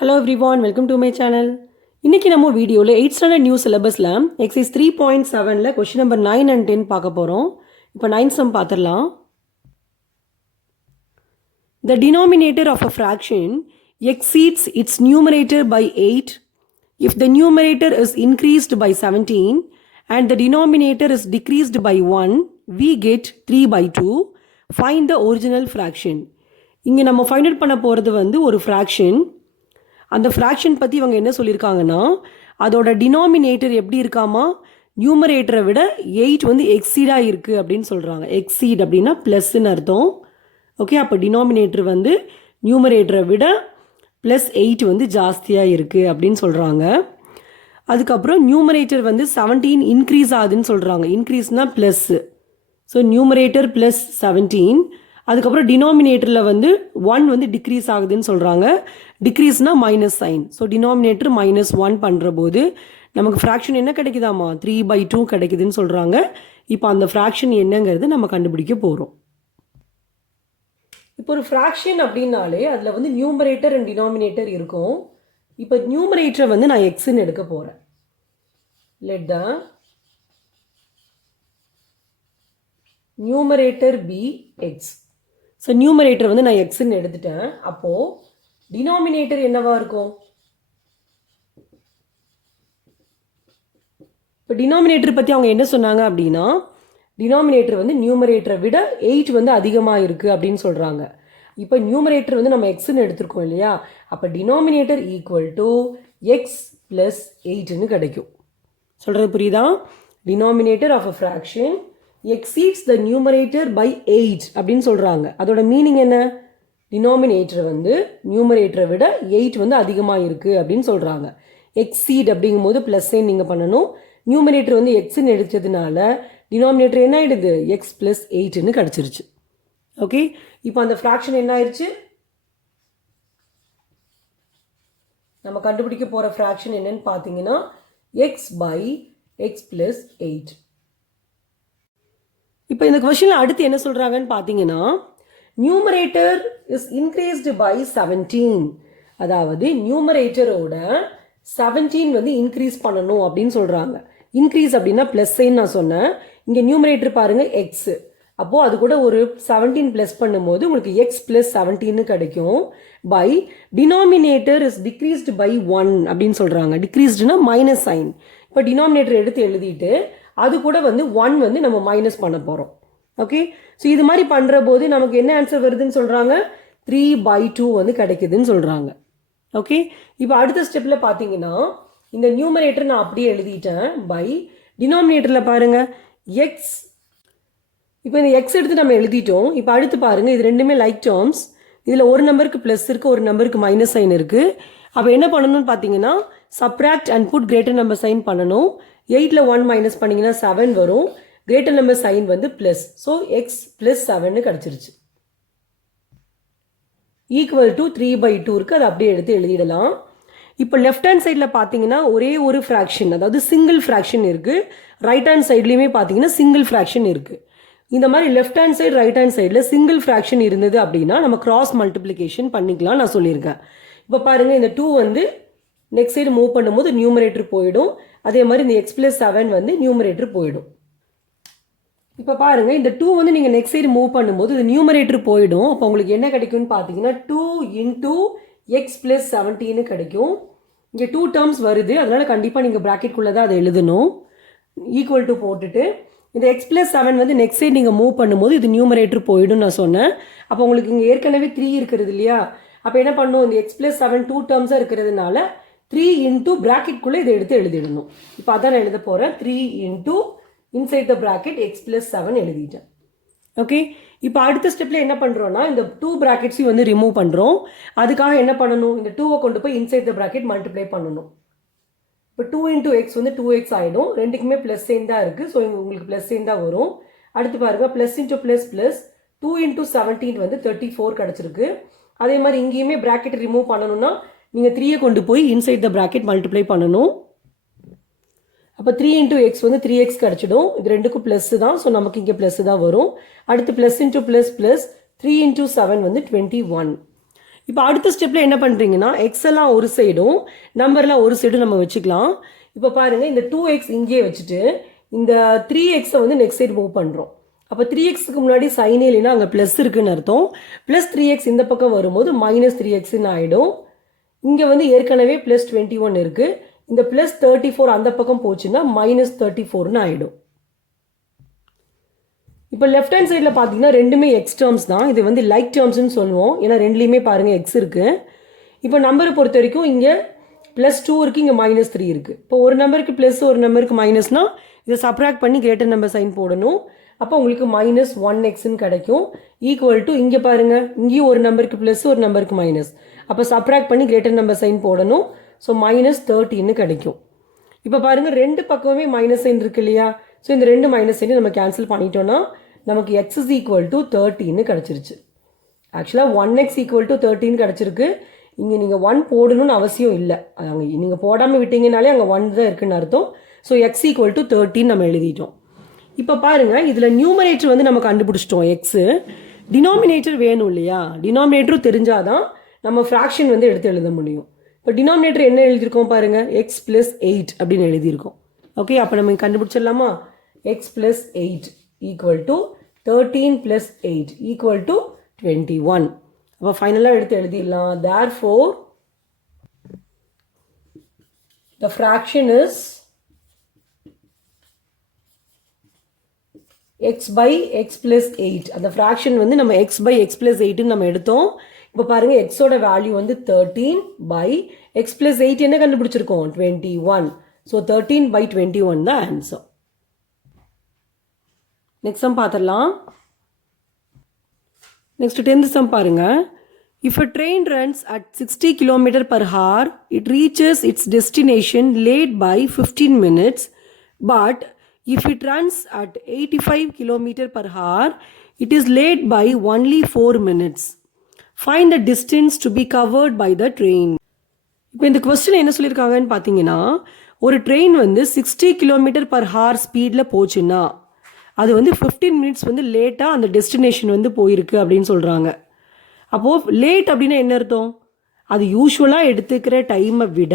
Hello everyone, welcome to my channel. இன்னைக்கு நம்ம வீடியோவில் 8th ஸ்டாண்டர்ட் நியூ சிலபஸில் எக்ஸைஸ் 3.7ல் கொஸ்டின் நம்பர் 9 and 10 பார்க்க போகிறோம். இப்போ 9 சம் பார்த்துடலாம். The denominator of a fraction exceeds its numerator by 8 if the numerator is increased by 17 and the denominator is decreased by 1, we get 3 by 2. Find the original fraction. இங்கே நம்ம find out பண்ண போகிறது ஒரு fraction. அந்த fraction பற்றி இவங்க என்ன சொல்லியிருக்காங்கன்னா, அதோட டினாமினேட்டர் எப்படி இருக்காமா, நியூமரேட்டரை விட 8 எக்ஸீடாக இருக்குது அப்படின்னு சொல்கிறாங்க. எக்ஸீட் அப்படின்னா ப்ளஸ்ன்னு அர்த்தம். ஓகே, அப்போ டினாமினேட்டர் நியூமரேட்டரை விட +8 ஜாஸ்தியாக இருக்குது அப்படின்னு சொல்கிறாங்க. அதுக்கப்புறம் நியூமரேட்டர் 17 இன்க்ரீஸ் ஆகுதுன்னு சொல்கிறாங்க. இன்க்ரீஸ்னால் ப்ளஸ்ஸு. So numerator +17. அதுக்கப்புறம் டினாமினேட்டரில் 1 டிக்ரீஸ் ஆகுதுன்னு சொல்கிறாங்க. டிக்ரீஸ்னால் மைனஸ் சைன். ஸோ டினாமினேட்டர் -1 பண்ணுற போது நமக்கு ஃப்ராக்ஷன் என்ன கிடைக்குதாமா, 3/2 கிடைக்குதுன்னு சொல்கிறாங்க. இப்போ அந்த ஃப்ராக்ஷன் என்னங்கிறது நம்ம கண்டுபிடிக்க போகிறோம். இப்போ ஒரு ஃப்ராக்ஷன் அப்படின்னாலே அதில் நியூமரேட்டர் அண்ட் டினாமினேட்டர் இருக்கும். இப்போ நியூமரேட்டரை நான் எக்ஸ்ன்னு எடுக்க போகிறேன். Let the numerator be x. So numerator நான் எக்ஸ்ன்னு எடுத்துட்டேன். அப்போது டினாமினேட்டர் என்னவா இருக்கும்? இப்போ டினாமினேட்டர் பற்றி அவங்க என்ன சொன்னாங்க அப்படின்னா, டினாமினேட்டர் நியூமரேட்டரை விட 8 அதிகமாக இருக்குது அப்படின்னு சொல்கிறாங்க. இப்போ நியூமரேட்டர் நம்ம எக்ஸ்ன்னு எடுத்துருக்கோம் இல்லையா, அப்போ டினாமினேட்டர் =x + 8ன்னு கிடைக்கும். சொல்கிறது புரியுதா? Denominator of a fraction exceeds the numerator by 8 அப்படின்னு சொல்கிறாங்க. அதோட மீனிங் என்ன? டினாமினேட்டர் நியூமரேட்டரை விட 8 அதிகமாக இருக்குது அப்படின்னு சொல்கிறாங்க. எக்ஸீட் அப்படிங்கும் போது +8 நீங்கள் பண்ணணும். நியூமரேட்டர் எக்ஸ்ன்னு எடுத்ததுனால டினாமினேட்டர் என்ன ஆகிடுது, x + 8ன்னு கிடச்சிருச்சு. ஓகே, இப்போ அந்த ஃப்ராக்ஷன் என்ன ஆயிடுச்சு? நம்ம கண்டுபிடிக்க போகிற ஃப்ராக்ஷன் என்னன்னு பார்த்தீங்கன்னா x/x + 8. இப்போ இந்த கொஸ்டினில் அடுத்து என்ன சொல்கிறாங்கன்னு பார்த்தீங்கன்னா, நியூமரேட்டர் இஸ் இன்க்ரீஸ்டு பை 17. அதாவது நியூமரேட்டரோட 17 இன்க்ரீஸ் பண்ணணும் அப்படின்னு சொல்கிறாங்க. இன்க்ரீஸ் அப்படின்னா +8 நான் சொன்னேன். இங்கே நியூமரேட்டர் பாருங்கள் எக்ஸு. அப்போது அது கூட ஒரு 17 ப்ளஸ் பண்ணும்போது உங்களுக்கு x + 17 கிடைக்கும். By denominator is decreased by 1 அப்படின்னு சொல்கிறாங்க. டிக்ரீஸ்டுனா மைனஸ் சைன். இப்போ டினாமினேட்டர் எடுத்து எழுதிட்டு அது கூட 1 நம்ம மைனஸ் பண்ண போகிறோம். ஓகே, ஸோ இது மாதிரி பண்ணுற போது நமக்கு என்ன ஆன்சர் வருதுன்னு சொல்கிறாங்க, 3/2 கிடைக்குதுன்னு சொல்கிறாங்க. ஓகே, இப்போ அடுத்த ஸ்டெப்பில் பார்த்தீங்கன்னா இந்த நியூமரேட்டர் நான் அப்படியே எழுதிட்டேன். பை டினாமினேட்டரில் பாருங்கள் எக்ஸ். இப்போ இந்த எக்ஸ் எடுத்து நம்ம எழுதிட்டோம். இப்போ அடுத்து பாருங்கள், இது ரெண்டுமே லைக் டேர்ம்ஸ். இதில் ஒரு நம்பருக்கு ப்ளஸ் இருக்குது, ஒரு நம்பருக்கு மைனஸ் சைன் இருக்குது. அப்போ என்ன பண்ணணும்னு பார்த்தீங்கன்னா, subtract and put greater number sign பண்ணணும். 8ல் 1 மைனஸ் பண்ணிங்கன்னா 7 வரும். Greater number sign plus. So x + 7ன்னு கிடச்சிருச்சு. = 3/2 இருக்குது. அதை அப்படியே எடுத்து எழுதிடலாம். இப்போ லெஃப்ட் ஹேண்ட் சைடில் பார்த்தீங்கன்னா ஒரே ஒரு ஃப்ராக்ஷன், அதாவது சிங்கிள் ஃப்ராக்ஷன் இருக்குது. ரைட் ஹேண்ட் சைட்லேயுமே பார்த்தீங்கன்னா சிங்கிள் ஃப்ராக்ஷன் இருக்குது. இந்த மாதிரி left hand side right hand சைடில் சிங்கிள் ஃப்ராக்ஷன் இருந்தது அப்படின்னா நம்ம கிராஸ் மல்டிப்ளிகேஷன் பண்ணிக்கலாம் நான் சொல்லியிருக்கேன். இப்போ பாருங்கள், இந்த 2 நெக்ஸ்ட் சைடு மூவ் பண்ணும்போது நியூமரேட்டர் போயிடும். அதே மாதிரி இந்த x + 7 நியூமரேட்டர் போயிடும். இப்போ பாருங்கள், இந்த 2 நீங்கள் நெக்ஸ்ட் சைடு மூவ் பண்ணும்போது இது நியூமரேட்டர் போயிடும். அப்போ உங்களுக்கு என்ன கிடைக்கும்னு பார்த்தீங்கன்னா 2 × x + 17 கிடைக்கும். இங்கே 2 டேர்ம்ஸ் வருது, அதனால் கண்டிப்பாக நீங்கள் ப்ராக்கெட்குள்ளே தான் அதை எழுதணும். ஈக்குவல் டு போட்டுட்டு இந்த x + 7 நெக்ஸ்ட் சைடு நீங்கள் மூவ் பண்ணும்போது இது நியூமரேட்டர் போயிடும் நான் சொன்னேன். அப்போ உங்களுக்கு இங்கே ஏற்கனவே 3 இருக்கிறது இல்லையா, அப்போ என்ன பண்ணணும், இந்த x + 7 2 டேர்ம்ஸாக இருக்கிறதுனால 3 ப்ராக்கெட்குள்ளே இதை எடுத்து எழுதிடணும். இப்போ அதான் நான் எழுத போகிறேன். 3 இன்சைட் த ப்ராக்கெட் x + 7 எழுதிட்டேன். ஓகே, இப்போ அடுத்த ஸ்டெப்பில் என்ன பண்ணுறோன்னா, இந்த 2 ப்ராக்கெட்ஸையும் ரிமூவ் பண்ணுறோம். அதுக்காக என்ன பண்ணணும், இந்த 2 கொண்டு போய் இன்சைட் த ப்ராக்கெட் மல்டிப்ளை பண்ணணும். இப்போ 2 × x 2x ஆகிடும். ரெண்டுக்குமே ப்ளஸ் சைன் தான் இருக்குது. ஸோ உங்களுக்கு ப்ளஸ் சைன் தான் வரும். அடுத்து பாருங்கள், +++, 2 × 17 34 கிடச்சிருக்கு. அதே மாதிரி இங்கேயுமே ப்ராக்கெட் ரிமூவ் பண்ணணும்னா நீங்கள் 3 கொண்டு போய் இன்சைட் த ப்ராக்கெட் மல்டிப்ளை பண்ணணும். அப்போ 3 × x 3x கிடச்சிடும். இது ரெண்டுக்கும் ப்ளஸ் தான். ஸோ நமக்கு இங்கே ப்ளஸ் தான் வரும். அடுத்து +++, 3 × 7 21. இப்போ அடுத்த ஸ்டெப்பில் என்ன பண்ணுறீங்கன்னா எக்ஸ் எல்லாம் ஒரு சைடும் நம்பர்லாம் ஒரு சைடும் நம்ம வச்சுக்கலாம். இப்போ பாருங்கள், இந்த 2x இங்கேயே வச்சுட்டு இந்த 3xை வந்து நெக்ஸ்ட் சைடு மூவ் பண்ணுறோம். அப்போ 3xக்கு முன்னாடி சைனே இல்லைன்னா அங்கே ப்ளஸ் இருக்குன்னு அர்த்தம். ப்ளஸ் 3x இந்த பக்கம் வரும்போது -3xன்னு ஆகிடும். இங்கே வந்து ஏற்கனவே +21 இருக்குது. இந்த +34 அந்த பக்கம் போச்சுன்னா -34ன்னு ஆகிடும். இப்போ லெஃப்ட் ஹேண்ட் சைடில் பார்த்தீங்கன்னா ரெண்டுமே எக்ஸ் டேர்ம்ஸ் தான். இது வந்து லைக் டேர்ம்ஸ்னு சொல்லுவோம், ஏன்னா ரெண்டுலேயுமே பாருங்கள் எக்ஸ் இருக்குது. இப்போ நம்பரை பொறுத்த வரைக்கும் இங்கே +2 இருக்குது, இங்கே -3 இருக்குது. இப்போ ஒரு நம்பருக்கு ப்ளஸ் ஒரு நம்பருக்கு மைனஸ்னால் இதை சப்ராக்ட் பண்ணி கிரேட்டர் நம்பர் சைன் போடணும். அப்போ உங்களுக்கு -1xன்னு கிடைக்கும். ஈக்குவல் டு இங்கே பாருங்கள், இங்கேயும் ஒரு நம்பருக்கு ப்ளஸ் ஒரு நம்பருக்கு மைனஸ். அப்போ சப்ராக்ட் பண்ணி கிரேட்டர் நம்பர் சைன் போடணும். ஸோ -13ன்னு கிடைக்கும். இப்போ பாருங்கள், ரெண்டு பக்கமே மைனஸ் சைன் இருக்கு இல்லையா? ஸோ இந்த ரெண்டு மைனஸ் சைனை நம்ம கேன்சல் பண்ணிட்டோன்னா நமக்கு x is equal to 13ன்னு கிடச்சிருச்சு. ஆக்சுவலாக 1x equal to 13 கிடச்சிருக்கு. இங்கே நீங்கள் 1 போடணும்னு அவசியம் இல்லை. அங்கே நீங்கள் போடாமல் விட்டீங்கனாலே அங்கே 1 தான் இருக்குன்னு அர்த்தம். ஸோ x equal to 13 நம்ம எழுதிட்டோம். இப்போ பாருங்கள், இதில் நியூமரேட்டர் வந்து நம்ம கண்டுபிடிச்சிட்டோம் எக்ஸு. டினாமினேட்டர் வேணும் இல்லையா? டினாமினேட்டரும் தெரிஞ்சால் தான் நம்ம ஃப்ராக்ஷன் வந்து எடுத்து எழுத முடியும். இப்போ டினாமினேட்டர் என்ன எழுதியிருக்கோம் பாருங்கள், x + 8 அப்படின்னு எழுதியிருக்கோம். ஓகே, அப்போ நம்ம கண்டுபிடிச்சிடலாமா? x + 8 equal to 13 + 8 equal to 21. அப்போ ஃபைனலாக எடுத்து எழுதிடலாம். Therefore, the fraction is x by x + 8. அந்த ஃப்ராக்ஷன் வந்து நம்ம x by x + 8ன்னு நம்ம எடுத்தோம். இப்போ பாருங்கள், எக்ஸோட வேல்யூ வந்து 13 by x + 8 என்ன கண்டுபிடிச்சிருக்கோம்? 21. ஸோ 13 by 21 தான் ஆன்சர். நெக்ஸ்ட் சம் பார்த்துடலாம். நெக்ஸ்ட் 10th சம் பாருங்க. If a train runs at 60 km/h, it reaches its destination late by 15 minutes. But if it runs at 85 km/h, it is late by only 4 minutes. Find the distance to be covered by the train. இப்போ இந்த question என்ன சொல்லியிருக்காங்கன்னு பார்த்தீங்கன்னா, ஒரு train வந்து 60 km/h ஸ்பீடில் போச்சுன்னா அது வந்து 15 மினிட்ஸ் வந்து லேட்டாக அந்த டெஸ்டினேஷன் வந்து போயிருக்கு அப்படின்னு சொல்கிறாங்க. அப்போது லேட் அப்படின்னா என்ன அர்த்தம்? அது யூஸ்வலாக எடுத்துக்கிற டைமை விட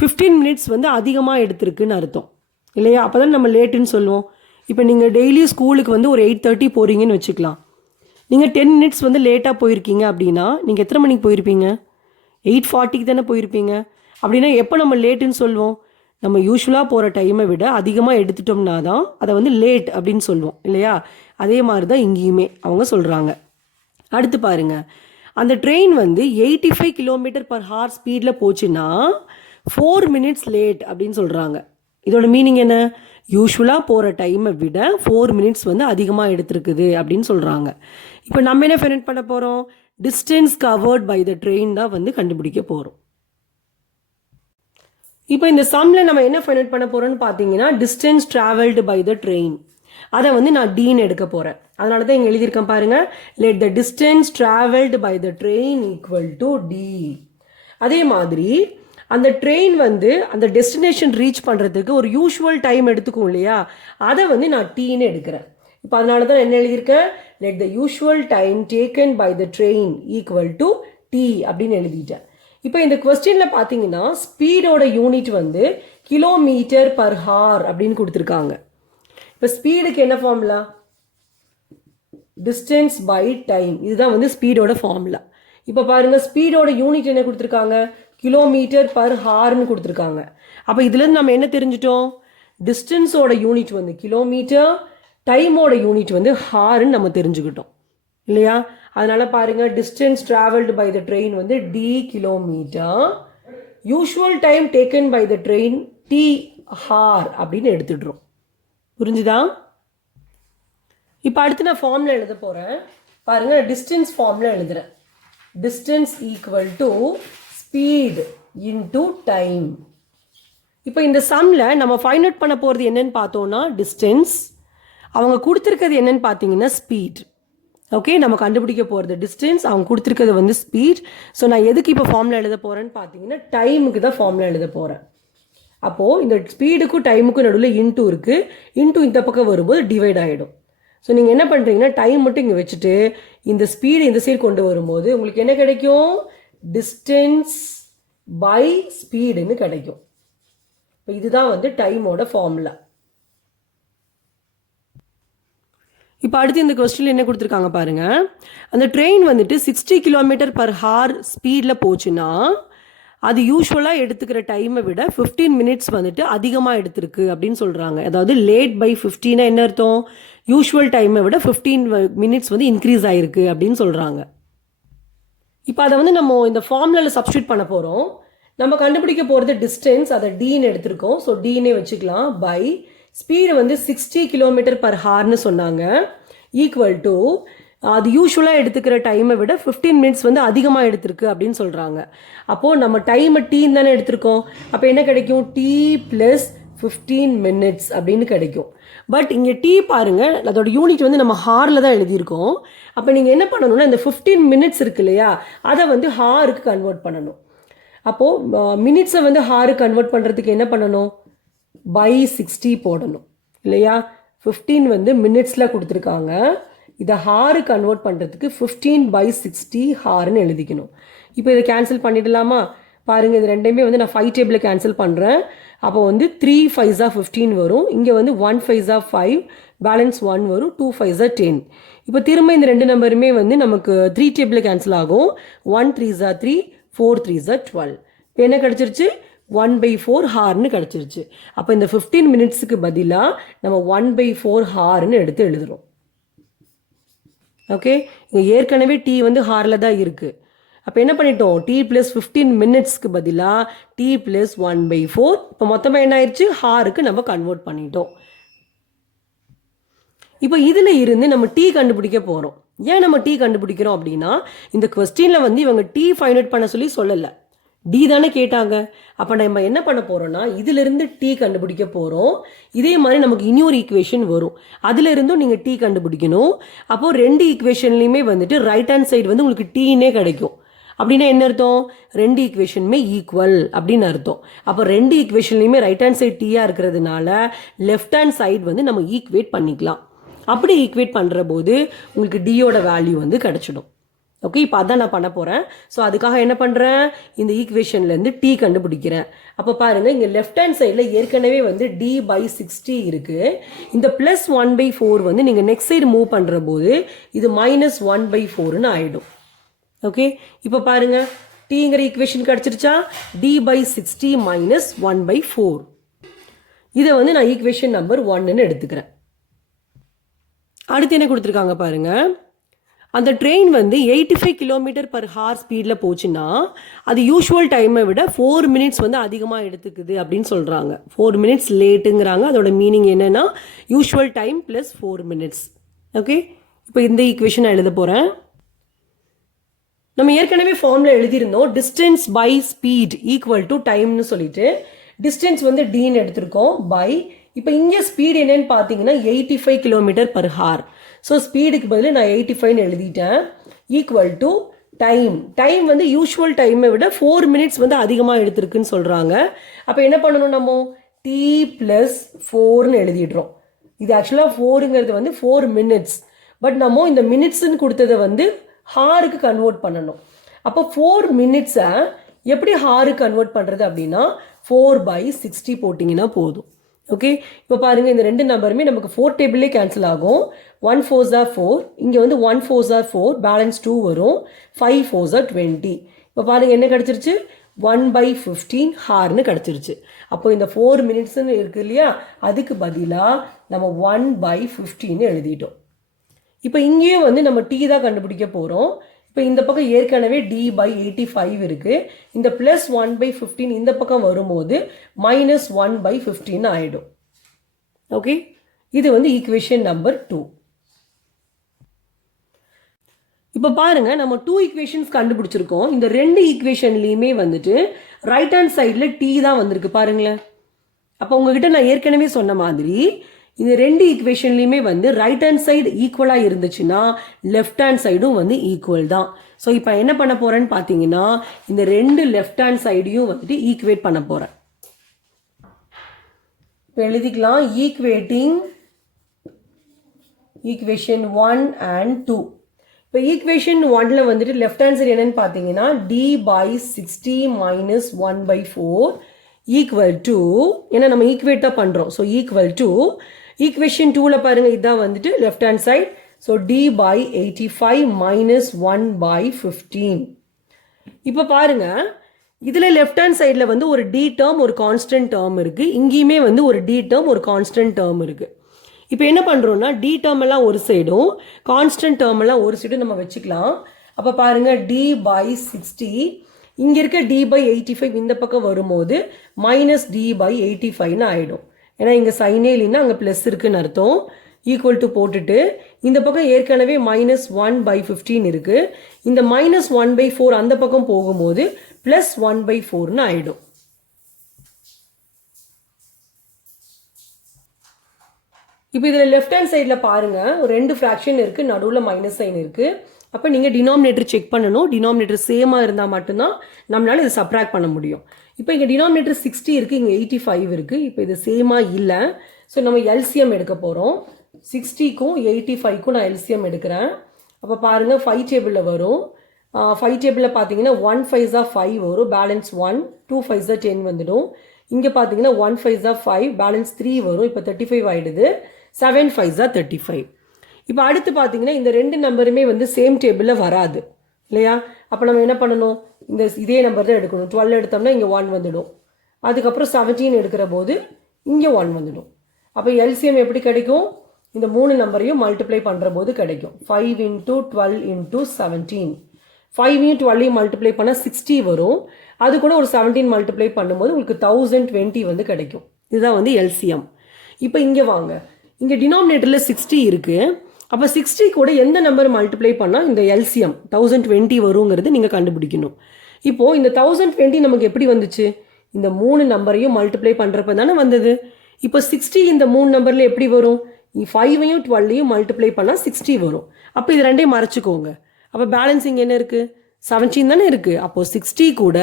15 மினிட்ஸ் வந்து அதிகமாக எடுத்திருக்குன்னு அர்த்தம் இல்லையா? அப்போ தான் நம்ம லேட்டுன்னு சொல்லுவோம். இப்போ நீங்கள் டெய்லி ஸ்கூலுக்கு வந்து ஒரு 8:30 போகிறீங்கன்னு வச்சுக்கலாம். நீங்கள் 10 மினிட்ஸ் வந்து லேட்டாக போயிருக்கீங்க அப்படின்னா நீங்கள் எத்தனை மணிக்கு போயிருப்பீங்க? 8:40க்கு தானே போயிருப்பீங்க. அப்படின்னா எப்போ நம்ம லேட்டுன்னு சொல்லுவோம்? நம்ம யூஸ்வலாக போகிற டைமை விட அதிகமாக எடுத்துட்டோம்னா தான் அதை வந்து லேட் அப்படின்னு சொல்லுவோம் இல்லையா? அதே மாதிரி தான் இங்கேயுமே அவங்க சொல்கிறாங்க. அடுத்து பாருங்கள், அந்த ட்ரெயின் வந்து 85 km/h ஸ்பீடில் போச்சுன்னா 4 மினிட்ஸ் லேட் அப்படின்னு சொல்கிறாங்க. இதோட மீனிங் என்ன? யூஸ்வலாக போகிற டைமை விட 4 மினிட்ஸ் வந்து அதிகமாக எடுத்துருக்குது அப்படின்னு சொல்கிறாங்க. இப்போ நம்ம என்ன ஃபைண்ட் பண்ண போகிறோம்? Distance covered by the train தான் வந்து கண்டுபிடிக்க போகிறோம். இப்போ இந்த சம்மில் நம்ம என்ன ஃபைண்ட் பண்ண போகிறோம்னு பார்த்தீங்கன்னா, distance travelled by the train. அதை வந்து நான் டீன்னு எடுக்க போகிறேன். அதனால தான் இங்கே எழுதியிருக்கேன் பாருங்கள், let the distance travelled by the train equal to d. அதே மாதிரி அந்த ட்ரெயின் வந்து அந்த டெஸ்டினேஷன் ரீச் பண்ணுறதுக்கு ஒரு யூஷுவல் டைம் எடுத்துக்கும் இல்லையா? அதை வந்து நான் டீன்னு எடுக்கிறேன். இப்போ அதனால தான் என்ன எழுதியிருக்கேன், let the usual time taken by the train equal to t அப்படின்னு எழுதிட்டேன். இப்போ இந்த கொஸ்டினில் பார்த்தீங்கன்னா ஸ்பீடோட யூனிட் வந்து km/h அப்படின்னு கொடுத்துருக்காங்க. இப்போ ஸ்பீடுக்கு என்ன ஃபார்முலா? Distance by time. இதுதான் வந்து ஸ்பீடோட ஃபார்முலா. இப்போ பாருங்கள், ஸ்பீடோட யூனிட் என்ன கொடுத்துருக்காங்க? km/hன்னு கொடுத்துருக்காங்க. அப்போ இதுலேருந்து நம்ம என்ன தெரிஞ்சிட்டோம்? டிஸ்டன்ஸோட யூனிட் வந்து கிலோமீட்டர், டைமோட யூனிட் வந்து ஹார்ன்னு நம்ம தெரிஞ்சுக்கிட்டோம் இல்லையா? அதனால் பாருங்கள், distance travelled by the train வந்து D kilometre, usual time taken by the train D hour அப்படின்னு எடுத்துடுறோம். புரிஞ்சுதா? இப்போ அடுத்து நான் ஃபார்மில் எழுத போகிறேன். பாருங்கள், டிஸ்டன்ஸ் ஃபார்மில் எழுதுகிறேன். Distance equal to speed into time. இப்போ இந்த சம்மில் நம்ம ஃபைண்ட் அவுட் பண்ண போகிறது என்னன்னு பார்த்தோன்னா டிஸ்டன்ஸ். அவங்க கொடுத்துருக்கிறது என்னன்னு பார்த்தீங்கன்னா ஸ்பீட். ஓகே, நம்ம கண்டுபிடிக்க போகிறது டிஸ்டன்ஸ், அவங்க கொடுத்துருக்கிறது வந்து ஸ்பீட். ஸோ நான் எதுக்கு இப்போ ஃபார்முலா எழுத போகிறேன்னு பார்த்தீங்கன்னா டைமுக்கு தான் ஃபார்முலா எழுத போகிறேன். அப்போது இந்த ஸ்பீடுக்கும் டைமுக்கும் நடுவில் இன்டூ இருக்குது. இன்டூ இந்த பக்கம் வரும்போது டிவைட் ஆகிடும். ஸோ நீங்கள் என்ன பண்ணுறீங்கன்னா டைம் மட்டும் இங்கே வச்சுட்டு இந்த ஸ்பீடு இந்த சைடு கொண்டு வரும்போது உங்களுக்கு என்ன கிடைக்கும், டிஸ்டன்ஸ் பை ஸ்பீடுன்னு கிடைக்கும். இப்போ இதுதான் வந்து டைமோட ஃபார்முலா. இப்போ அடுத்து இந்த கொஸ்டினில் என்ன கொடுத்துருக்காங்க பாருங்க. அந்த ட்ரெயின் வந்துட்டு 60 km/h ஸ்பீடில் போச்சுன்னா அது யூஸ்வலாக எடுத்துக்கிற டைமை விட 15 மினிட்ஸ் வந்துட்டு அதிகமாக எடுத்திருக்கு அப்படின்னு சொல்கிறாங்க. அதாவது லேட் பை 15 என்ன அர்த்தம், யூஸ்வல் டைமை விட 15 மினிட்ஸ் வந்து இன்க்ரீஸ் ஆகிருக்கு அப்படின்னு சொல்கிறாங்க. இப்போ அதை வந்து நம்ம இந்த ஃபார்முலாவில் சப்ஸ்டியூட் பண்ண போகிறோம். நம்ம கண்டுபிடிக்க போகிறது டிஸ்டன்ஸ், அதை டீன்னு எடுத்திருக்கோம். ஸோ டீனே வச்சுக்கலாம். பை ஸ்பீடு வந்து 60 km/hன்னு சொன்னாங்க, ஈக்குவல் டு அது யூஸ்வலாக எடுத்துக்கிற டைமை விட 15 மினிட்ஸ் வந்து அதிகமாக எடுத்திருக்கு அப்படின்னு சொல்கிறாங்க. அப்போது நம்ம டைமை டீன்னு தானே எடுத்திருக்கோம். அப்போ என்ன கிடைக்கும், டி ப்ளஸ் 15 மினிட்ஸ் அப்படின்னு கிடைக்கும். பட் இங்கே டி பாருங்கள், அதோட யூனிட் வந்து நம்ம ஹாரில் தான் எழுதியிருக்கோம். அப்போ நீங்கள் என்ன பண்ணணும்னா இந்த 15 மினிட்ஸ் இருக்கு இல்லையா, அதை வந்து ஹாருக்கு கன்வெர்ட் பண்ணணும். அப்போது மினிட்ஸை வந்து ஹாருக்கு கன்வெர்ட் பண்ணுறதுக்கு என்ன பண்ணணும், பை 60 போடணும் இல்லையா. 15 வந்து மினிட்ஸில் கொடுத்துருக்காங்க, இதை ஹாரு கன்வெர்ட் பண்ணுறதுக்கு 15/60 ஹார்னு எழுதிக்கணும். இப்போ இதை கேன்சல் பண்ணிடலாமா பாருங்கள். இது ரெண்டையுமே வந்து நான் 5 டேபிளில் கேன்சல் பண்ணுறேன். அப்போ வந்து 3 5s 15 வரும். இங்கே வந்து 1 5s 5, பேலன்ஸ் 1 வரும். 2 5s 10. இப்போ திரும்ப இந்த ரெண்டு நம்பருமே வந்து நமக்கு 3 டேபிளில் கேன்சல் ஆகும். 1 3s 3, 4 3s 12. இப்போ என்ன கிடச்சிருச்சு, 1/4 ஹார்னு கிடச்சிருச்சு. அப்போ இந்த 15 மினிட்ஸுக்கு பதிலாக நம்ம 1/4 ஹார்னு எடுத்து எழுதுகிறோம். ஓகே, இங்கே ஏற்கனவே டி வந்து ஹாரில் தான் இருக்குது. அப்போ என்ன பண்ணிட்டோம், டி ப்ளஸ் 15 மினிட்ஸ்க்கு பதிலாக டி ப்ளஸ் 1/4. இப்போ மொத்தமாக என்ன ஆயிடுச்சு, ஹாருக்கு நம்ம கன்வெர்ட் பண்ணிட்டோம். இப்போ இதில் இருந்து நம்ம டி கண்டுபிடிக்க போகிறோம். ஏன் நம்ம டி கண்டுபிடிக்கிறோம் அப்படின்னா, இந்த கொஸ்டினில் வந்து இவங்க டி ஃபைண்ட் அவுட் பண்ண சொல்லலை, டி தானே கேட்டாங்க. அப்போ நம்ம என்ன பண்ண போகிறோம்னா இதிலிருந்து டி கண்டுபிடிக்க போகிறோம். இதே மாதிரி நமக்கு இன்னொரு ஈக்குவேஷன் வரும், அதிலிருந்தும் நீங்கள் டி கண்டுபிடிக்கணும். அப்போது ரெண்டு ஈக்குவேஷன்லையுமே வந்துட்டு ரைட் ஹேண்ட் சைடு வந்து உங்களுக்கு டீனே கிடைக்கும். அப்படின்னா என்ன அர்த்தம், ரெண்டு ஈக்குவேஷனுமே ஈக்குவல் அப்படின்னு அர்த்தம். அப்போ ரெண்டு ஈக்குவேஷன்லையுமே ரைட் ஹேண்ட் சைடு டீயாக இருக்கிறதுனால லெஃப்ட் ஹேண்ட் சைடு வந்து நம்ம ஈக்குவேட் பண்ணிக்கலாம். அப்படி ஈக்குவேட் பண்ணுற போது உங்களுக்கு டியோட வேல்யூ வந்து கிடச்சிடும். ஓகே, இப்போ அதான் நான் பண்ண போகிறேன். ஸோ அதுக்காக என்ன பண்ணுறேன், இந்த ஈக்குவேஷன்லேருந்து டி கண்டுபிடிக்கிறேன். அப்போ பாருங்கள், இங்கே லெஃப்ட் ஹேண்ட் சைடில் ஏற்கனவே வந்து d/60 இருக்குது. இந்த ப்ளஸ் 1/4 வந்து நீங்கள் நெக்ஸ்ட் சைடு மூவ் பண்ணுற போது இது -1/4ன்னு ஆகிடும். ஓகே, இப்போ பாருங்கள், டீங்கிற ஈக்குவேஷன் கிடச்சிருச்சா, d/60 - 1/4. இதை வந்து நான் ஈக்குவேஷன் நம்பர் 1ன்னு எடுத்துக்கிறேன். அடுத்து என்ன கொடுத்துருக்காங்க பாருங்கள். அந்த ட்ரெயின் வந்து 85 km/h ஸ்பீடில் போச்சுன்னா அது யூஷுவல் டைமை விட 4 மினிட்ஸ் வந்து அதிகமாக எடுத்துக்குது அப்படின்னு சொல்கிறாங்க. 4 மினிட்ஸ் லேட்டுங்கிறாங்க. அதோட மீனிங் என்னென்னா usual time plus 4 minutes. Okay, இப்போ இந்த ஈக்குவேஷன் எழுத போகிறேன். நம்ம ஏற்கனவே ஃபார்மில் எழுதியிருந்தோம், distance by speed equal to டைம்னு சொல்லிட்டு. டிஸ்டன்ஸ் வந்து டீன்னு எடுத்திருக்கோம், பை. இப்போ இங்கே ஸ்பீடு என்னன்னு பார்த்தீங்கன்னா 85 km/h. ஸோ ஸ்பீடுக்கு பதில் நான் 85ன்னு எழுதிட்டேன், ஈக்குவல் டு டைம். டைம் வந்து யூஷுவல் டைமை விட 4 மினிட்ஸ் வந்து அதிகமாக எடுத்திருக்குன்னு சொல்கிறாங்க. அப்போ என்ன பண்ணணும், நம்ம டி ப்ளஸ் 4ன்னு எழுதிடுறோம். இது ஆக்சுவலாக 4ங்கிறது வந்து 4 மினிட்ஸ். பட் நம்ம இந்த மினிட்ஸ்ன்னு கொடுத்ததை வந்து ஹாருக்கு கன்வெர்ட் பண்ணணும். அப்போ 4 மினிட்ஸை எப்படி ஹாருக்கு கன்வெர்ட் பண்ணுறது அப்படின்னா 4/60 போட்டிங்கன்னா போதும். ஓகே, இப்போ பாருங்கள், இந்த ரெண்டு நம்பருமே நமக்கு 4 டேபிள்லேயே கேன்சல் ஆகும். 1 4s 4, இங்கே வந்து 1 4s 4, பேலன்ஸ் 2 வரும். 5 4s 20. இப்போ பாருங்கள் என்ன கிடச்சிருச்சு, 1/15 ஹார்னு கிடச்சிருச்சு. அப்போ இந்த 4 மினிட்ஸ்ன்னு இருக்குது இல்லையா, அதுக்கு பதிலாக நம்ம 1/15 எழுதிட்டோம். இப்போ இங்கேயும் வந்து நம்ம டி தான் கண்டுபிடிக்க போகிறோம். இப்போ இந்த பக்கம் ஏற்கனவே d/85 இருக்குது. இந்த ப்ளஸ் 1/15 இந்த பக்கம் வரும்போது -1/15 ஆகிடும். ஓகே, இது வந்து ஈக்குவேஷன் நம்பர் 2. இப்போ பாருங்க, நம்ம 2 ஈக்குவேஷன்ஸ் கண்டுபிடிச்சிருக்கோம். இந்த ரெண்டு ஈக்குவேஷன்லையுமே வந்துட்டு ரைட் ஹேண்ட் சைடில் டி தான் வந்திருக்கு பாருங்களேன். அப்போ உங்ககிட்ட நான் ஏற்கனவே சொன்ன மாதிரி இந்த ரெண்டு ஈக்குவேஷன்லையுமே வந்து ரைட் ஹேண்ட் சைடு ஈக்குவலாக இருந்துச்சுன்னா லெஃப்ட் ஹேண்ட் சைடும் வந்து ஈக்குவல் தான். ஸோ இப்போ என்ன பண்ண போகிறேன்னு பார்த்தீங்கன்னா இந்த ரெண்டு லெஃப்ட் ஹேண்ட் சைடையும் வந்துட்டு ஈக்குவேட் பண்ண போகிறேன். இப்போ எழுதிக்கலாம், ஈக்குவேட்டிங் ஈக்குவேஷன் 1 and 2. இப்போ ஈக்குவேஷன் 1ல வந்துட்டு லெஃப்ட் ஹேண்ட் சைடு என்னன்னு பார்த்தீங்கன்னா d/60 minus 1/4 ஈக்குவல் டு, ஏன்னா நம்ம ஈக்குவேட் தான் பண்ணுறோம், ஸோ ஈக்குவல் டு ஈக்குவேஷன் 2ல பாருங்கள் இதுதான் வந்துட்டு left hand side. So d/85 minus 1/15. இப்போ பாருங்க இதில் லெஃப்ட் ஹேண்ட் சைடில் வந்து ஒரு டி டேர்ம் ஒரு கான்ஸ்டன்ட் டேர்ம் இருக்குது, இங்கேயுமே வந்து ஒரு டி டேர்ம் ஒரு கான்ஸ்டன்ட் டேர்ம் இருக்குது. இப்போ என்ன பண்ணுறோம்னா டி டேர்ம் எல்லாம் ஒரு சைடும் கான்ஸ்டன்ட் டேர்ம் எல்லாம் ஒரு சைடும் நம்ம வச்சுக்கலாம். அப்போ பாருங்கள் d/60 இங்கே இருக்க d/85 இந்த பக்கம் வரும்போது மைனஸ் d/85ன்னு ஆகிடும். ஏன்னா இங்கே சைனே இல்லைன்னா அங்கே ப்ளஸ் இருக்குன்னு அர்த்தம். ஈக்குவல் டு போட்டுட்டு இந்த பக்கம் ஏற்கனவே minus 1/15 இருக்குது, இந்த minus 1/4 அந்த பக்கம் போகும்போது ப்ளஸ் 1/4ன்னு ஆகிடும். இப்போ இதில் லெஃப்ட் ஹேண்ட் சைடில் பாருங்கள் ஒரு 2 ஃப்ராக்ஷன் இருக்குது, நடுவில் மைனஸ் சைன் இருக்குது. அப்போ நீங்கள் டினாமினேட்டர் செக் பண்ணணும். டினாமினேட்டர் சேமாக இருந்தால் மட்டும்தான் நம்மளால் இதை சப்ராக்ட் பண்ண முடியும். இப்போ இங்கே டினாமினேட்டர் 60 இருக்குது, இங்கே 85 இருக்குது. இப்போ இது சேமாக இல்லை, ஸோ நம்ம எல்சிஎம் எடுக்க போகிறோம். 60க்கும் 85க்கும் நான் எல்சிஎம் எடுக்கிறேன். அப்போ பாருங்கள் 5 டேபிளில் வரும். 5 டேபிளில் பார்த்தீங்கன்னா 1 5s 5 வரும், பேலன்ஸ் 1, 2 5s 10 வந்துடும். இங்கே பார்த்தீங்கன்னா 1 5s 5 பேலன்ஸ் 3 வரும். இப்போ 35 ஆகிடுது. 7 5s 35. இப்போ அடுத்து பார்த்தீங்கன்னா இந்த 2 நம்பருமே வந்து சேம் டேபிளில் வராது இல்லையா? அப்போ நம்ம என்ன பண்ணணும், இதே நம்பர் தான் எடுக்கணும். 12 எடுத்தோம்னா இங்கே 1 வந்துடும். அதுக்கப்புறம் 17 எடுக்கிற போது இங்கே 1 வந்துடும். அப்போ எல்சிஎம் எப்படி கிடைக்கும், இந்த 3 நம்பரையும் மல்டிப்ளை பண்ணுற போது கிடைக்கும். 5 × 12 × 17. 5ஐயும் 12ஐயும் மல்டிப்ளை பண்ணால் 60 வரும். அது கூட ஒரு 17 மல்டிப்ளை பண்ணும்போது உங்களுக்கு 1020 வந்து கிடைக்கும். இதுதான் வந்து எல்சிஎம். இப்போ இங்கே வாங்க, இங்கே டினாமினேட்டரில் 60 இருக்குது. அப்போ 60 கூட எந்த நம்பர் மல்டிப்ளை பண்ணால் இந்த எல்சிஎம் 1020 வருங்கிறது நீங்கள் கண்டுபிடிக்கணும். இப்போது இந்த 1020 நமக்கு எப்படி வந்துச்சு, இந்த 3 நம்பரையும் மல்டிப்ளை பண்ணுறப்ப தானே வந்தது. இப்போ 60 இந்த 3 நம்பரில் எப்படி வரும், 5ஐயும் 12ஐயும் மல்டிப்ளை பண்ணால் 60 வரும். அப்போ இது ரெண்டையும் மறைச்சிக்கோங்க. அப்போ பேலன்ஸிங் என்ன இருக்குது, 17 தானே இருக்குது. அப்போது 60 கூட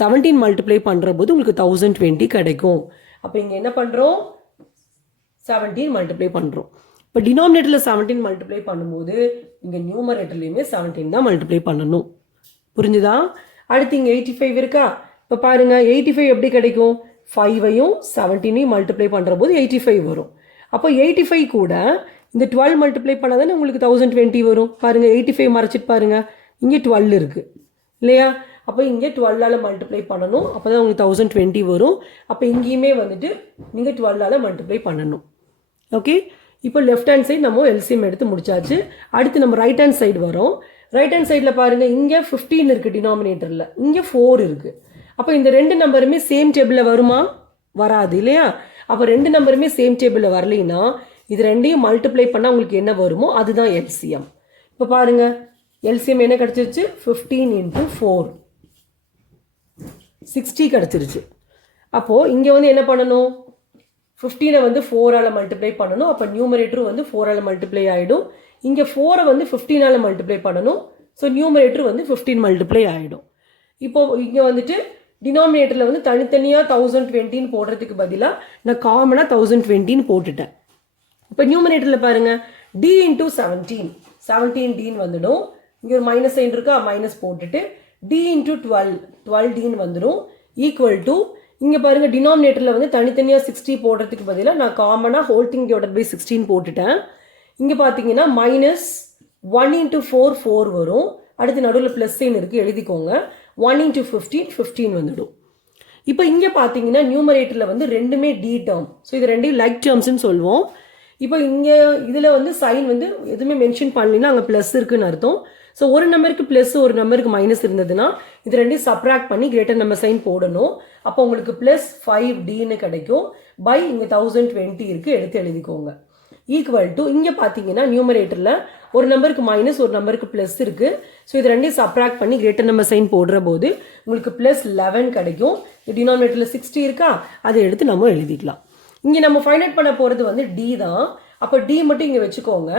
17 மல்டிப்ளை பண்ணுற போது உங்களுக்கு 1020 கிடைக்கும். அப்போ இங்கே என்ன பண்ணுறோம், 17 மல்டிப்ளை பண்ணுறோம். இப்போ டினாமினேட்டரில் 17 மல்டிப்ளை பண்ணும்போது இங்கே நியூமரேட்டர்லேயுமே 17 தான் மல்டிப்ளை பண்ணணும். புரிஞ்சுதா? அடுத்து இங்கே 85 இருக்கா. இப்போ பாருங்கள் 85 எப்படி கிடைக்கும், 5ஐயும் 17ஐயும் மல்டிப்ளை பண்ணுற போது 85 வரும். அப்போ 85 கூட இந்த 12 மல்டிப்ளை பண்ணால் தானே உங்களுக்கு 1020 வரும். பாருங்கள் 85 மறைச்சிட்டு பாருங்கள், இங்கே 12 இருக்குது இல்லையா? அப்போ இங்கே 12ஆல் மல்டிப்ளை பண்ணணும், அப்போ தான் உங்களுக்கு 1020 வரும். அப்போ இங்கேயுமே வந்துட்டு நீங்கள் 12ஆல் மல்டிப்ளை பண்ணணும். ஓகே, இப்போ லெஃப்ட் ஹேண்ட் சைடு நம்ம எல்சிஎம் எடுத்து முடிச்சாச்சு. அடுத்து நம்ம ரைட் ஹேண்ட் சைடு வரோம். ரைட் ஹேண்ட் சைடில் பாருங்கள் இங்கே 15 இருக்குது டினாமினேட்டரில், இங்கே 4 இருக்குது. அப்போ இந்த 2 நம்பருமே சேம் டேபிளில் வருமா, வராது இல்லையா? அப்போ 2 நம்பருமே சேம் டேபிளில் வரலைன்னா இது ரெண்டையும் மல்டிப்ளை பண்ணால் உங்களுக்கு என்ன வருமோ அதுதான் எல்சிஎம். இப்போ பாருங்கள் எல்சிஎம் என்ன கிடச்சிருச்சு, 15 × 4 60 கிடச்சிருச்சு. அப்போது இங்கே வந்து என்ன பண்ணணும், 15ஐ வந்து 4ஆல் மல்டிப்ளை பண்ணணும். அப்போ நியூமரேட்டரும் வந்து 4ஆல் மல்டிப்ளை ஆகிடும். இங்கே 4ஐ வந்து 15ஆல் மல்டிப்ளை பண்ணணும். ஸோ நியூமரேட்டர் வந்து 15 மல்டிப்ளை ஆகிடும். இப்போது இங்கே வந்துட்டு டினாமினேட்டரில் வந்து தனித்தனியாக 1020 போடுறதுக்கு பதிலாக நான் காமனாக 1020 போட்டுட்டேன். இப்போ நியூமரேட்டரில் பாருங்கள் d × 17, 17d வந்துடும். இங்கே ஒரு மைனஸ் சைன் இருக்கா, மைனஸ் போட்டுட்டு d × 12, 12d வந்துடும். ஈக்குவல் டு இங்கே பாருங்கள் டினாமினேட்டரில் வந்து தனித்தனியாக 60 போடுறதுக்கு பதிலாக நான் காமனாக ஹோல் திங் டிவைடட் பை 16 போட்டுட்டேன். இங்கே பார்த்தீங்கன்னா -1 × 4 4 வரும். அடுத்து நடுவில் ப்ளஸ் சைன் இருக்குது, எழுதிக்கோங்க. 1 × 15 15 வந்துடும். இப்போ இங்கே பார்த்தீங்கன்னா நியூமரேட்டரில் வந்து ரெண்டுமே டி டேர்ம், ஸோ இது ரெண்டையும் லைக் டேர்ம்ஸ்ன்னு சொல்லுவோம். இப்போ இங்கே இதில் வந்து சைன் வந்து எதுவுமே மென்ஷன் பண்ணலைன்னா அங்கே ப்ளஸ் இருக்குன்னு அர்த்தம். ஸோ ஒரு நம்பருக்கு ப்ளஸ் ஒரு நம்பருக்கு மைனஸ் இருந்ததுன்னா இது ரெண்டையும் சப்ராக்ட் பண்ணி கிரேட்டர் நம்பர் சைன் போடணும். அப்போ உங்களுக்கு +5dன்னு கிடைக்கும். பை இங்கே 1020 இருக்குது, எடுத்து எழுதிக்கோங்க. ஈக்குவல் டு இங்கே பார்த்தீங்கன்னா நியூமரேட்டரில் ஒரு நம்பருக்கு மைனஸ் ஒரு நம்பருக்கு ப்ளஸ் இருக்குது. ஸோ இது ரெண்டையும் சப்ராக்ட் பண்ணி கிரேட்டர் நம்பர் சைன் போடுற போது உங்களுக்கு +11 கிடைக்கும். டினாமினேட்டரில் 60 இருக்கா, அதை எடுத்து நம்ம எழுதிக்கலாம். இங்கே நம்ம ஃபைண்ட் அவுட் பண்ண போகிறது வந்து டி தான். அப்போ டி மட்டும் இங்கே வச்சுக்கோங்க.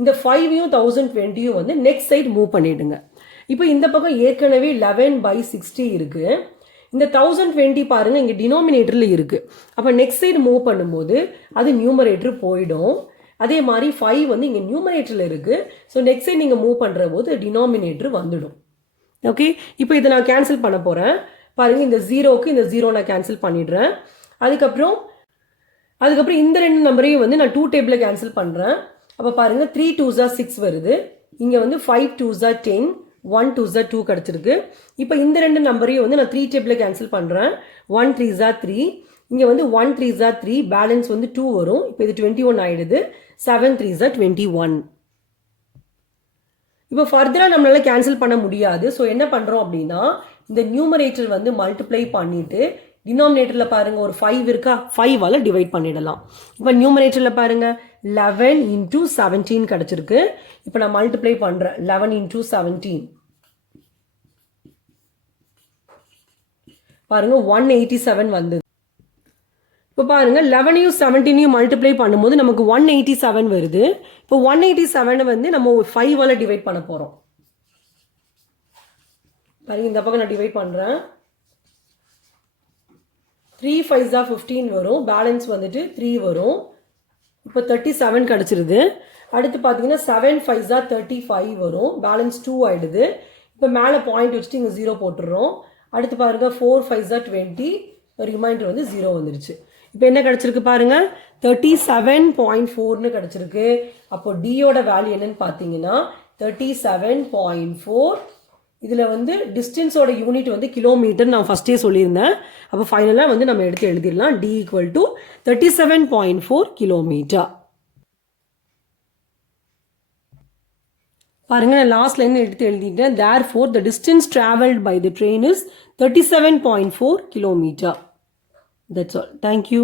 இந்த 5ஐயும் 1020யும் வந்து நெக்ஸ்ட் சைடு மூவ் பண்ணிவிடுங்க. இப்போ இந்த பக்கம் ஏற்கனவே 11/60 இருக்குது. இந்த 1020 பாருங்கள் இங்கே டினாமினேட்டரில் இருக்குது. அப்போ நெக்ஸ்ட் சைடு மூவ் பண்ணும்போது அது நியூமரேட்டர் போயிடும். அதே மாதிரி 5 வந்து இங்கே நியூமரேட்டரில் இருக்குது. ஸோ நெக்ஸ்ட் சைடு நீங்கள் மூவ் பண்ணுற போது டினாமினேட்டர் வந்துடும். ஓகே, இப்போ இதை நான் கேன்சல் பண்ண போகிறேன். பாருங்கள், இந்த 0க்கு இந்த 0 நான் கேன்சல் பண்ணிடுறேன். அதுக்கப்புறம் இந்த 2 நம்பரையும் வந்து நான் 2 டேபிளில் கேன்சல் பண்ணுறேன். அப்போ பாருங்கள், 3 2s are 6 வருது. இங்கே வந்து 5 2s are 10, 1 2s are 2 கிடச்சிருக்கு. இப்போ இந்த 2 நம்பரையும் வந்து நான் 3 டேபிளில் கேன்சல் பண்ணுறேன். 1 3s are 3, இங்கே வந்து 1 3s are 3, பேலன்ஸ் வந்து 2 வரும். இப்போ இது 21 ஆகிடுது. 7 3s are 21. இப்போ ஃபர்தராக நம்மளால கேன்சல் பண்ண முடியாது. ஸோ என்ன பண்ணுறோம் அப்படின்னா, இந்த நியூமரேட்டர் வந்து மல்டிப்ளை பண்ணிவிட்டு டினாமினேட்டரில் பாருங்கள் ஒரு 5 இருக்கா, 5ஆல் டிவைட் பண்ணிடலாம். இப்போ நியூமரேட்டரில் பாருங்கள் 11 into 17 கிடச்சிருக்கு. இப்போ நான் மல்டிப்ளை பண்ணுறேன். 11 into 17 பாருங்கள் 187 வந்தது. இப்போ பாருங்கள் 11ஐயும் 17ஐயும் மல்டிப்ளை பண்ணும்போது நமக்கு 187 வருது. இப்போ 187 வந்து நம்ம 5ஆல் டிவைட் பண்ண போகிறோம். பாருங்கள், இந்த பக்கம் நான் டிவைட் பண்ணுறேன். 3 5s are 15 வரும். பேலன்ஸ் வந்துட்டு 3 வரும். இப்போ 37 கிடச்சிருது. அடுத்து பார்த்தீங்கன்னா 7 5s are 35 வரும். பேலன்ஸ் 2 ஆகிடுது. இப்போ மேலே பாயிண்ட் வச்சுட்டு இங்கே 0 போட்டுடுறோம். அடுத்து பாருங்கள் 4 5s are 20, ரிமைண்டர் வந்து 0 வந்துருச்சு. இப்போ என்ன கிடச்சிருக்கு பாருங்கள், 37.4ன்னு கிடச்சிருக்கு. அப்போ டியோட வேல்யூ என்னன்னு பார்த்தீங்கன்னா 37.4. இதில் வந்து டிஸ்டன்ஸோட யூனிட் வந்து கிலோமீட்டர் நான் ஃபஸ்ட்டே சொல்லியிருந்தேன். அப்போ ஃபைனலாக வந்து நம்ம எடுத்து எழுதிடலாம். D = 37.4 kilometre. பாருங்கள், நான் லாஸ்ட் லைன் எடுத்து எழுதிட்டேன். therefore the distance traveled by the train is 37.4 kilometer. That's all. Thank you.